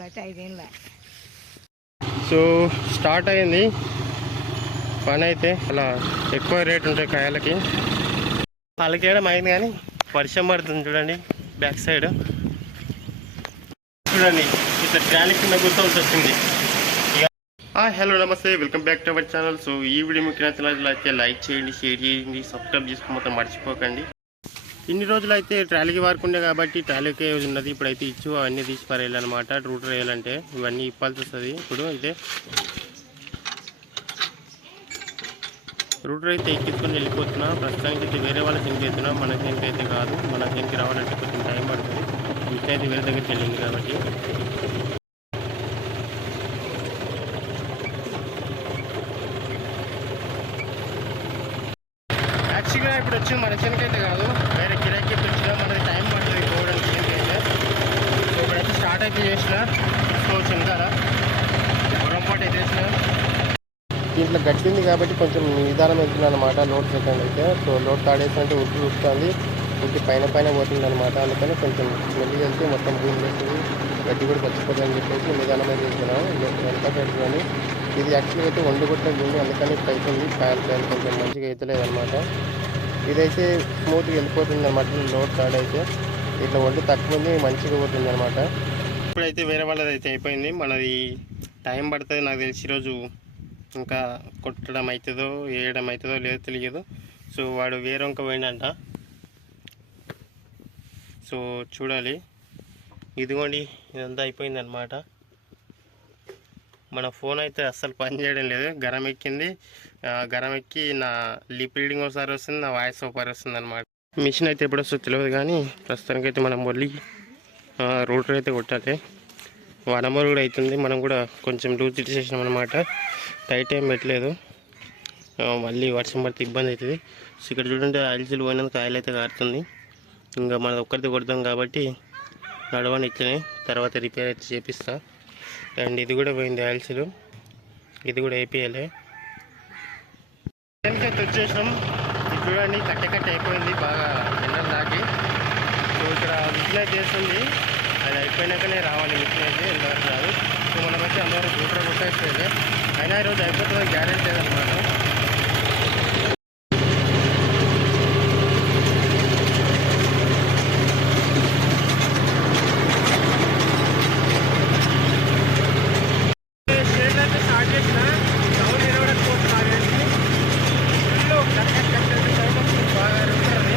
ఇప్పుడైతే 5 ఏళ్ళ. So start అయింది పని అయితే. అలా ఎక్కువ రేట్ ఉంటాయి కాయలకి. పలికేయడం అయింది కానీ వర్షం పడుతుంది చూడండి. బ్యాక్ సైడ్ చూడండి ఇట్లా ట్రాలీ కింద కూర్చోవలసి వచ్చింది. హలో నమస్తే, welcome back to our channel. So ఈ వీడియో మీకు నచ్చినట్లయితే లైక్ చేయండి, షేర్ చేయండి, సబ్స్క్రైబ్ చేసుకుని మొత్తం మర్చిపోకండి. ఇన్ని రోజులు అయితే ట్రాలీకి వారుకుండే కాబట్టి ట్రాలీకే ఉన్నది. ఇప్పుడైతే ఇచ్చు అవన్నీ తీసి పారేయాలన్నమాట. రూటర్ వేయాలంటే ఇవన్నీ ఇప్పాల్సి వస్తుంది. ఇప్పుడు ఇదే రూటర్ అయితే ఎక్కించుకొని వెళ్ళిపోతున్నా. ప్రస్తుతానికి అయితే వేరే వాళ్ళ దీనికి వెళ్తున్నా, మన దీనికి అయితే కాదు. మన దీనికి రావాలంటే కొంచెం టైం పడుతుంది. మిషన్ అయితే వేరే దగ్గరికి వెళ్ళింది కాబట్టి. యాక్చువల్గా ఇప్పుడు వచ్చి మన చేనికి అయితే కాదు, వేరే కిరాయికి వచ్చినా మనకి టైం పడుతుంది పోవడానికి చేనికి అయితే. సో ఇప్పుడైతే స్టార్ట్ అయితే చేసిన. సో చిన్నగా పొరంపాటు అయితే చేసిన. దీంట్లో గట్టింది కాబట్టి కొంచెం నిదానం వెళ్తుంది అనమాట. లోడ్ సెకండ్ అయితే సో లోడ్ తాడేసినట్టు ఉరికి ఉడుతుంది, ఉరికి పైన పోతుంది అనమాట. అందుకని కొంచెం మెల్లిగా వెళ్తే మొత్తం భూమి వేస్తుంది, గడ్డి కూడా చచ్చిపోతుంది అని చెప్పేసి నిదానమైతే చేస్తున్నాం. వెనక పెట్టుకొని ఇది యాక్చువల్గా అయితే వండుకొట్టిన భూమి, అందుకని అవుతుంది. కాయలు కొంచెం మంచిగా అవుతలేదు అనమాట. ఇదైతే స్మూత్గా వెళ్ళిపోతుంది అనమాట. లోడ్ తాడైతే ఇట్లా వండి తక్కువ ఉంది, మంచిగా పోతుంది అనమాట. ఇప్పుడైతే వేరే వాళ్ళది అయితే అయిపోయింది. మనది టైం పడుతుంది నాకు తెలిసి. ఈరోజు ఇంకా కొట్టడం అవుతుందో వేయడం అవుతుందో లేదో తెలియదు. సో వాడు వేరే వంక పోయిందంట. సో చూడాలి. ఇదిగోండి ఇదంతా అయిపోయింది అనమాట. మన ఫోన్ అయితే అస్సలు పని చేయడం లేదు. గరం ఎక్కింది. గరం ఎక్కి నా లిప్ రీడింగ్ ఒకసారి వస్తుంది, నా వాయిస్ ఒకసారి వస్తుంది అనమాట. మిషన్ అయితే ఎప్పుడు వస్తుందో తెలియదు కానీ ప్రస్తుతానికి అయితే మనం మళ్ళీ రూటర్ అయితే కొట్టాలి. వనమూరు కూడా అవుతుంది. మనం కూడా కొంచెం లూజ్ చేసినాం అనమాట. టైట్ ఏం పెట్టలేదు. మళ్ళీ వర్షం పడితే ఇబ్బంది అవుతుంది. సో ఇక్కడ చూడండి ఆయిల్సీలు పోయినందుకు ఆయిల్ అయితే కారుతుంది. ఇంకా మనది ఒక్కరిది కొడతాం కాబట్టి నడవని ఇట్లనే తర్వాత రిపేర్ అయితే చేపిస్తా. అండ్ ఇది కూడా పోయింది ఆయిల్సీలు, ఇది కూడా వేపియాలి. అయితే వచ్చేసినాం. ఇది చూడండి కట్ట అయిపోయింది బాగా ఎండలు దాకి. సో ఇక్కడ మిషన్ అయితే చేస్తుంది. అది అయిపోయినాకనే రావాలి మిషన్ అయితే, ఎంతవరకు రాదు. సో మనమైతే అందరూ రూటర్ కొట్టేస్తుంది. అయినా ఈరోజు అయిపోతుంది గ్యారెంటీ లేదన్నమాట. స్టార్ట్ చేసిన సౌండ్ ఇరవడానికి పోతున్నారు. బాగా ఉంటుంది,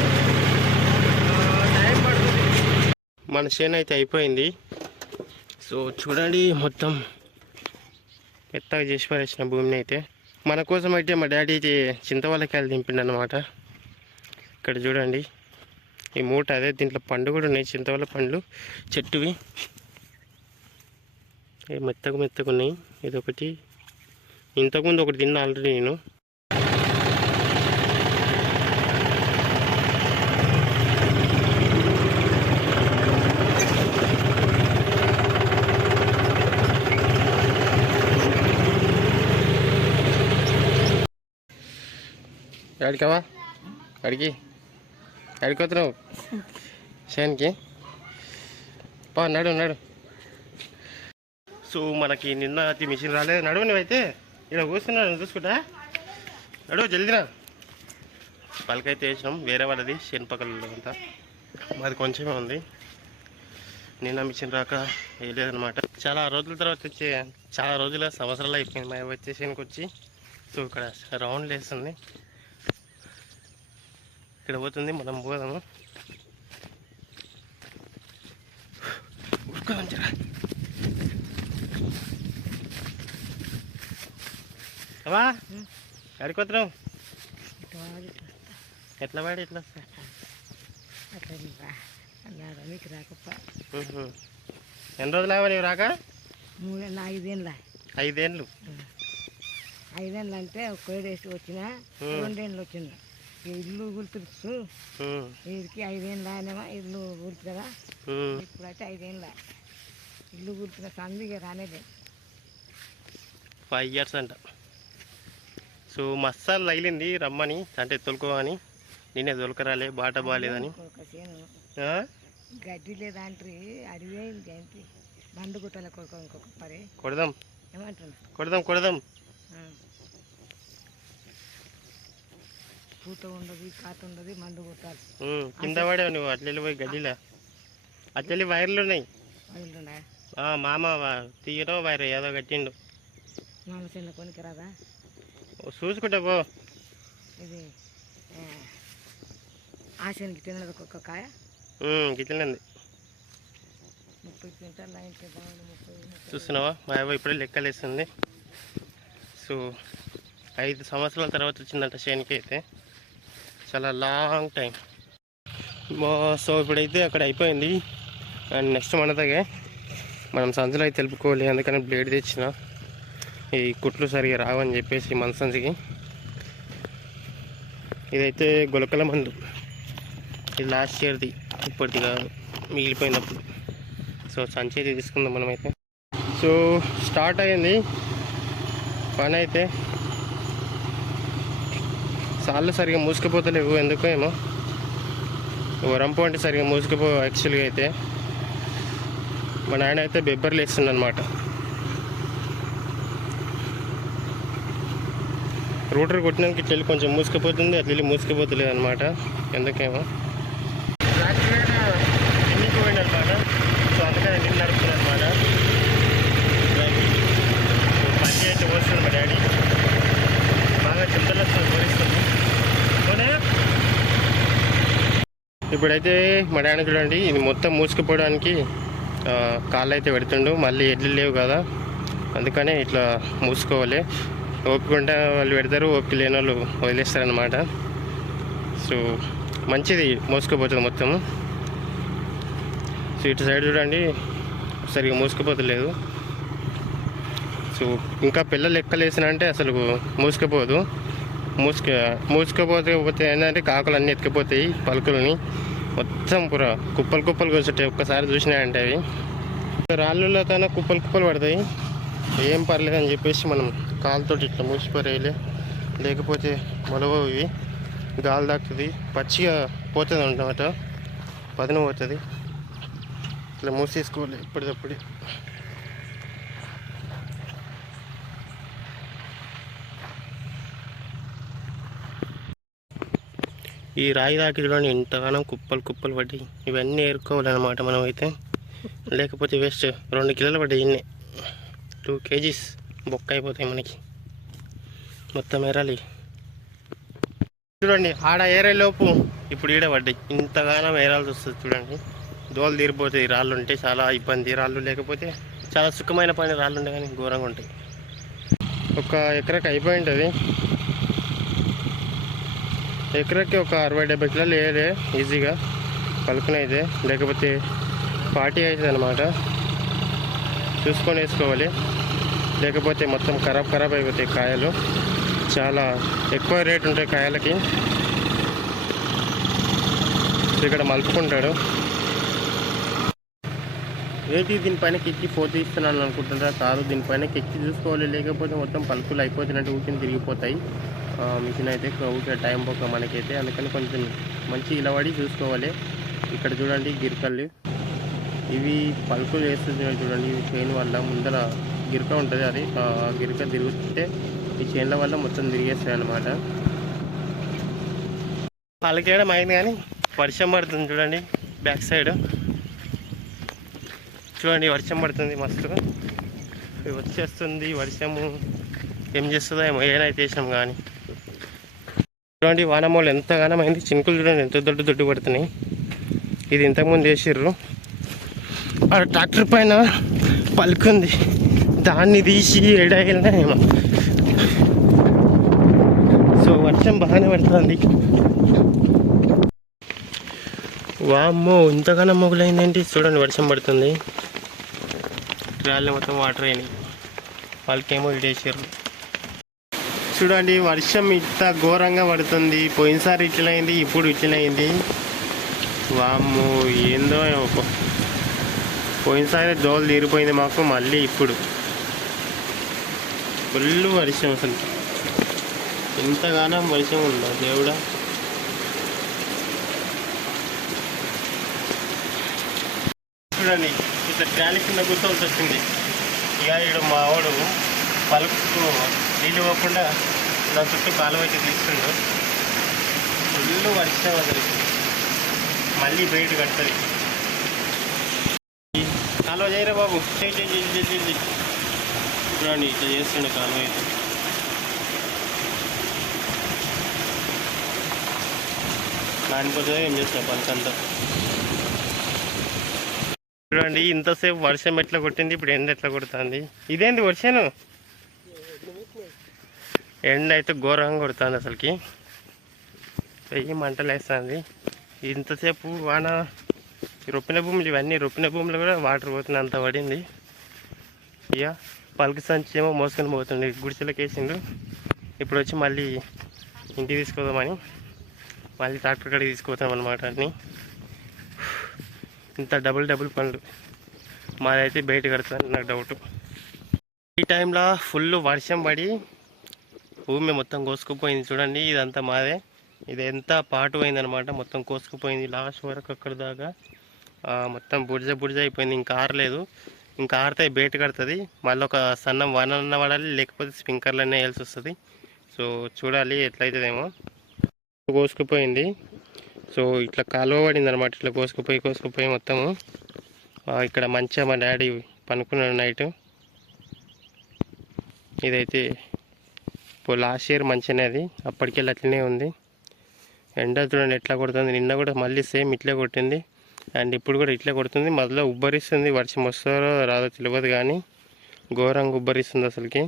టైం పడుతుంది. మన చేను అయితే అయిపోయింది. సో చూడండి మొత్తం మెత్తగా చేసి పారేసిన భూమిని అయితే. మన కోసం అయితే మా డాడీ అయితే చింతవల్లకాయలు దింపిండు అనమాట. ఇక్కడ చూడండి ఈ మూట అదే, దీంట్లో పండు కూడా ఉన్నాయి, చింతవల్ల పండ్లు చెట్టువి. మెత్తగా ఉన్నాయి. ఇదొకటి, ఇంతకుముందు ఒకటి తిన్నా ఆల్రెడీ నేను. అడికావా అడిగిపోతున్నావు షాన్కి పా, నడు. సో మనకి నిన్న అతి మిషన్ రాలేదు. నడువు నువ్వైతే ఇక్కడ కూర్చున్నాను చూసుకుంటా. నడువు జల్దిరా. పలకైతే వేసినాం వేరే వాళ్ళది శనపకల్లో అంతా, మాది కొంచెమే ఉంది. నిన్న మిషన్ రాక వేయలేదనమాట. చాలా రోజుల తర్వాత వచ్చే, చాలా రోజుల సంవత్సరాలు అయిపోయింది మా వచ్చే శనికి వచ్చి. సో ఇక్కడ రౌండ్ వేస్తుంది, ఇక్కడ పోతుంది, మనం పోదాము. అవా అడిపోతున్నావు ఎట్లా వాడి ఎట్లా వస్తా నీకు రాకప్ప. ఎన్ని రోజులు అవ్వ నీవు రాక? 5 ఏళ్ళు. 5 ఏళ్ళు అంటే ఒక 7 వేసి వచ్చిన, 2 ఏళ్ళు వచ్చిన. ఇల్లు గుర్తుచ్చు వీడికి 5 ఏళ్ళు ఆయనేమో ఇల్లు గుర్తు కదా. ఇప్పుడైతే 5 ఏళ్ళ ఇల్లు గుర్తున్న సందిగా రానేది 5 years అంట. సో మసాలు తగిలింది రమ్మని, అంటే తొలుకోవని. నేనే తొలకరాలే, బాట బాగాలేదని. గడ్డి లేదంటే అడిగే బండు గుట్టల ఇంకొక పరి కొడదాం ఏమంటున్నా కొడదాం పూత ఉండదు కాత ఉండదు మందు కొట్టాలి. కింద పడే నువ్వు అట్లెళ్ళి పోయి గడ్డిలా అట్లెళ్ళి వైర్లు ఉన్నాయి. మామ తీయడం వైర్ ఏదో కట్టిండు. మామ చిన్న కొనికి రాదా చూసుకుంటా పో. ఇది ఆశనికి తినదు ఒక్కొక్క కాయ గిట్లనే 30 క్వింటాలు 30 చూస్తున్నావా మా అవ్వ ఇప్పుడే లెక్కలేస్తుంది. సో 5 సంవత్సరాల తర్వాత వచ్చిందంట చేనికి అయితే, చాలా లాంగ్ టైం. సో ఇప్పుడైతే అక్కడ అయిపోయింది. అండ్ నెక్స్ట్ మనతగే మనం సంచులు అయితే తెలుపుకోవాలి, అందుకని బ్లేడ్ తెచ్చిన. ఈ కుట్లు సరిగా రావని చెప్పేసి మన సంచికి. ఇదైతే గొలకల మందు, ఇది లాస్ట్ ఇయర్ది, ఇప్పటిది కాదు, మిగిలిపోయినప్పుడు. సో సంచి అయితే తీసుకుందాం మనమైతే. సో స్టార్ట్ అయింది పని అయితే. సార్లు సరిగా మూసుకుపోతలేవు ఎందుకో ఏమో, వరంపు అంటే సరిగా మూసుకుపో. యాక్చువల్గా అయితే మా నాయన అయితే బెబ్బర్లు వేస్తుంది అనమాట. రూటర్ కొట్టినాక ఇట్లా కొంచెం మూసుకుపోతుంది, అట్లా మూసుకుపోతలేదు అనమాట ఎందుకేమో. ఎన్నికి పోయింది అనమాట. సో అందుకని నీళ్ళు నడుపుతుంది అనమాట. పని అయితే పోస్తుంది మా డాడీ, బాగా చింతలు పోయిస్తుంది. ఇప్పుడైతే మా డాడీ చూడండి, ఇది మొత్తం మూసుకుపోవడానికి కాళ్ళు అయితే పెడుతుండు. మళ్ళీ ఎడ్లు లేవు కదా, అందుకనే ఇట్లా మూసుకోవాలి. ఓపిక ఉంటే వాళ్ళు పెడతారు, ఓపిక లేని వాళ్ళు వదిలేస్తారనమాట. సో మంచిది, మోసుకుపోతుంది మొత్తం. సో ఇటు సైడ్ చూడండి సరిగా మూసుకుపోతలేదు. సో ఇంకా పిల్లలు ఎక్కలేసిన అంటే అసలు మూసుకుపోదు. మూసుకుపోతే ఏంటంటే కాకులు అన్నీ ఎత్తుకుపోతాయి పలుకులని, మొత్తం పూర కుప్పలు కూర్చుంటాయి. ఒక్కసారి చూసినాయంటే అవి రాళ్ళలో తన కుప్పలు పడతాయి. ఏం పర్లేదని చెప్పేసి మనం కాలుతో ఇట్లా మూసిపోరేయాలి, లేకపోతే మొలవ ఇవి గాలి తాకుతుంది, పచ్చిగా పోతుంది అన్నమాట, పదును పోతుంది. ఇట్లా మూసేసుకోవాలి ఎప్పటికప్పుడు. ఈ రాయి దాకి చూడండి ఇంతగానో కుప్పలు పడ్డాయి. ఇవన్నీ ఏరుకోవాలన్నమాట మనం అయితే, లేకపోతే వేస్ట్. 2 కిలోలు పడ్డాయి, ఇన్ని 2 kgs బొక్క అయిపోతాయి మనకి. మొత్తం ఏరాలి చూడండి. ఆడ ఏరేలోపు ఇప్పుడు ఈడ పడ్డాయి, ఇంతగానో ఏరాల్సి వస్తుంది చూడండి. దోలు తీరిపోతాయి. రాళ్ళు ఉంటే చాలా ఇబ్బంది, రాళ్ళు లేకపోతే చాలా సుఖమైన పని. రాళ్ళు ఉంటే కానీ ఘోరంగా ఉంటాయి. 1 ఎకరాకి అయిపోయి ఉంటుంది. ఎకరాకి ఒక 60-70 కిలోలు వేయలే ఈజీగా పలుకునైతే, లేకపోతే 40 అవుతుంది అనమాట. చూసుకొని వేసుకోవాలి, లేకపోతే మొత్తం ఖరాబ్ అయిపోతాయి కాయలు. చాలా ఎక్కువ రేట్ ఉంటాయి కాయలకి. ఇక్కడ మలుపుకుంటాడు. ఏంటి దీనిపైన కెక్కి పోతే ఇస్తున్నాను అనుకుంటుంటా, కాదు దీనిపైన కెక్కి చూసుకోవాలి, లేకపోతే మొత్తం పలుకులు అయిపోతున్నట్టు ఊరిని తిరిగిపోతాయి. మిషన్ అయితే ఊరికే టైం పోక మనకైతే, అందుకని కొంచెం మంచి ఇలవడి చూసుకోవాలి. ఇక్కడ చూడండి గిరికలు, ఇవి పలుకులు వేస్తుంది చూడండి. ఇవి చైన్ వల్ల ముందర గిరిక ఉంటుంది, అది గిరిక తిరుగుతుంటే ఈ చైన్ల వల్ల మొత్తం తిరిగేస్తాయి అన్నమాట. పలికేయడం అయింది కానీ వర్షం పడుతుంది చూడండి. బ్యాక్ సైడ్ చూడండి వర్షం పడుతుంది మస్తు వచ్చేస్తుంది వర్షము. ఏం చేస్తుందో ఏమో, ఏదైతే వేసాం కానీ. చూడండి వానమూలు ఎంతగానో అయింది. చినుకులు చూడండి ఎంత దొడ్డు పడుతున్నాయి. ఇది ఇంతకుముందు వేసిర్రు. ఆ ట్రాక్టర్ పైన పలుకుంది, దాన్ని తీసి ఎడైనా ఏమో. సో వర్షం బాగానే పడుతుంది. వామ్మో ఇంతగానో మొగులైందేంటి చూడండి. వర్షం పడుతుంది, రాళ్ళు మొత్తం వాటర్ అయినాయి. వాళ్ళకేమో ఇడేసారు చూడండి. వర్షం ఇంత ఘోరంగా పడుతుంది. పోయినసారి ఇట్లయింది, ఇప్పుడు ఇట్లయింది. వామ్మో ఏందో పోయినసారి దోలు తీరిపోయింది మాకు, మళ్ళీ ఇప్పుడు ఫుల్ వర్షం. అసలు ఇంతగానో వర్షం ఉందా దేవుడా. చూడండి ఇట్లా ట్రాలీ కింద కూర్చోవలసి వచ్చింది. ఇక ఇక్కడ మా వాడు పలుకు నీళ్ళు ఇవ్వకుండా దాని చుట్టూ కాలువ అయితే తీసుకుండు. ఫుల్ వర్షం అసలు, మళ్ళీ బయట కడుతుంది. కాలువ చేయరా బాబు, చేయి చూడండి ఇట్లా చేస్తుండే కాలువ అయితే. దానికోసమే ఏం చేస్తున్నాం పలకంతా. చూడండి ఇంతసేపు వర్షం ఎట్లా కొట్టింది, ఇప్పుడు ఎండ ఎట్లా కొడుతుంది. ఇదేంది వర్షం, ఎండ అయితే ఘోరంగా కొడుతుంది అసలుకి, వెయ్యి మంటలు వేస్తుంది. ఇంతసేపు వాన రొప్పిన భూములు, ఇవన్నీ రొప్పిన భూములు కూడా వాటర్ పోతుంది, అంత పడింది. ఇక పలుకు సంచి ఏమో మోసుకొని పోతుండే, గుడిసెలకు వేసిండు. ఇప్పుడు వచ్చి మళ్ళీ ఇంటికి తీసుకుపోదామని మళ్ళీ ట్రాక్టర్ కాడికి తీసుకుపోతాం అన్నమాట. అన్నీ ఇంత డబుల్ పనులు. మాదైతే బయట కడుతుంది నాకు డౌట్. ఈ టైంలో ఫుల్ వర్షం పడి భూమి మొత్తం కోసుకుపోయింది. చూడండి ఇదంతా మాదే, ఇది ఎంత పాటు పోయిందనమాట, మొత్తం కోసుకుపోయింది లాస్ట్ వరకు అక్కడ దాకా. మొత్తం బుర్జ అయిపోయింది. ఇంకా ఆరలేదు, ఇంకా ఆరితే బయట కడుతుంది. మళ్ళీ ఒక సన్నం వానన్న పడాలి, లేకపోతే స్ప్రింక్లర్లనే వేయాల్సి వస్తుంది. సో చూడాలి ఎట్లయితుందేమో. కోసుకుపోయింది. సో ఇట్లా కాలువ పడింది అనమాట, ఇట్లా కోసుకుపోయి మొత్తము. ఇక్కడ మంచిగా మా డాడీ పనుకున్నాడు నైట్. ఇదైతే ఇప్పుడు లాస్ట్ ఇయర్ మంచిగానే, అది అప్పటికెళ్ళి అట్లనే ఉంది. ఎండ చూడండి ఎట్లా కొడుతుంది. నిన్న కూడా మళ్ళీ సేమ్ ఇట్లే కొట్టింది, అండ్ ఇప్పుడు కూడా ఇట్లే కొడుతుంది. మొదలు ఉబ్బరిస్తుంది, వర్షం వస్తారో రాదో తెలియదు కానీ ఘోరంగా ఉబ్బరిస్తుంది అసలుకి.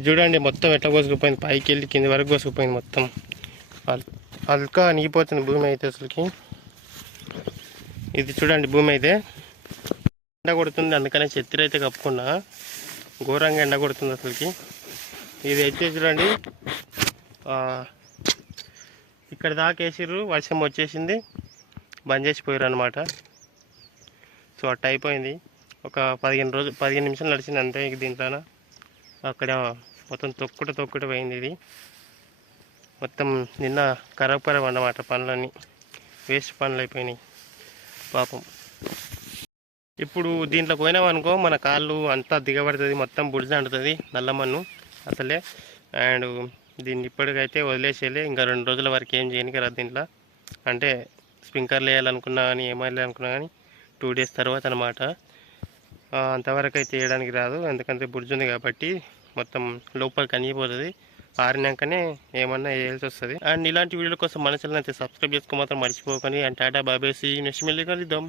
చూడండి మొత్తం ఎట్లా కోసుకుపోయింది, పైకి వెళ్ళి కింది వరకు కోసుకుపోయింది మొత్తం. అల్కా నీగిపోతుంది భూమి అయితే అసలుకి. ఇది చూడండి భూమి అయితే ఎండ కొడుతుంది, అందుకనే చెత్తిరి అయితే కప్పుకున్నా. ఘోరంగా ఎండ కొడుతుంది అసలుకి. ఇది అయితే చూడండి ఇక్కడ దాకా వేసిర్రు, వర్షం వచ్చేసింది, బంద్ చేసిపోయారు అనమాట. సో అట్ట అయిపోయింది. ఒక 15 నిమిషాలు నడిచింది అంతే. దీంట్లోన అక్కడ మొత్తం తొక్కుట పోయింది. ఇది మొత్తం నిన్న ఖరాబ్ అన్నమాట, పనులన్నీ వేస్ట్ పనులు అయిపోయినాయి పాపం. ఇప్పుడు దీంట్లో పోయినామనుకో మన కాళ్ళు అంతా దిగబడుతుంది, మొత్తం బుడిజ అంటుతుంది, నల్లమన్ను అసలే. అండ్ దీన్ని ఇప్పటికైతే వదిలేసేయాలి, ఇంకా 2 రోజుల వరకు ఏం చేయడానికి రాదు దీంట్లో. అంటే స్ప్రింక్లర్లు వేయాలనుకున్నా కానీ ఏమేయాలనుకున్నా కానీ 2 డేస్ తర్వాత అనమాట. అంతవరకు అయితే వేయడానికి రాదు, ఎందుకంటే బుర్జు ఉంది కాబట్టి మొత్తం లోపల కనిగిపోతుంది. ఆరినాకనే ఏమన్నా వేయాల్సి వస్తుంది. అండ్ ఇలాంటి వీడియోల కోసం మన ఛానల్ అయితే సబ్స్క్రైబ్ చేసుకో మాత్రం మర్చిపోకండి. And tata bye, see you next వీడియోలో కలుద్దాం.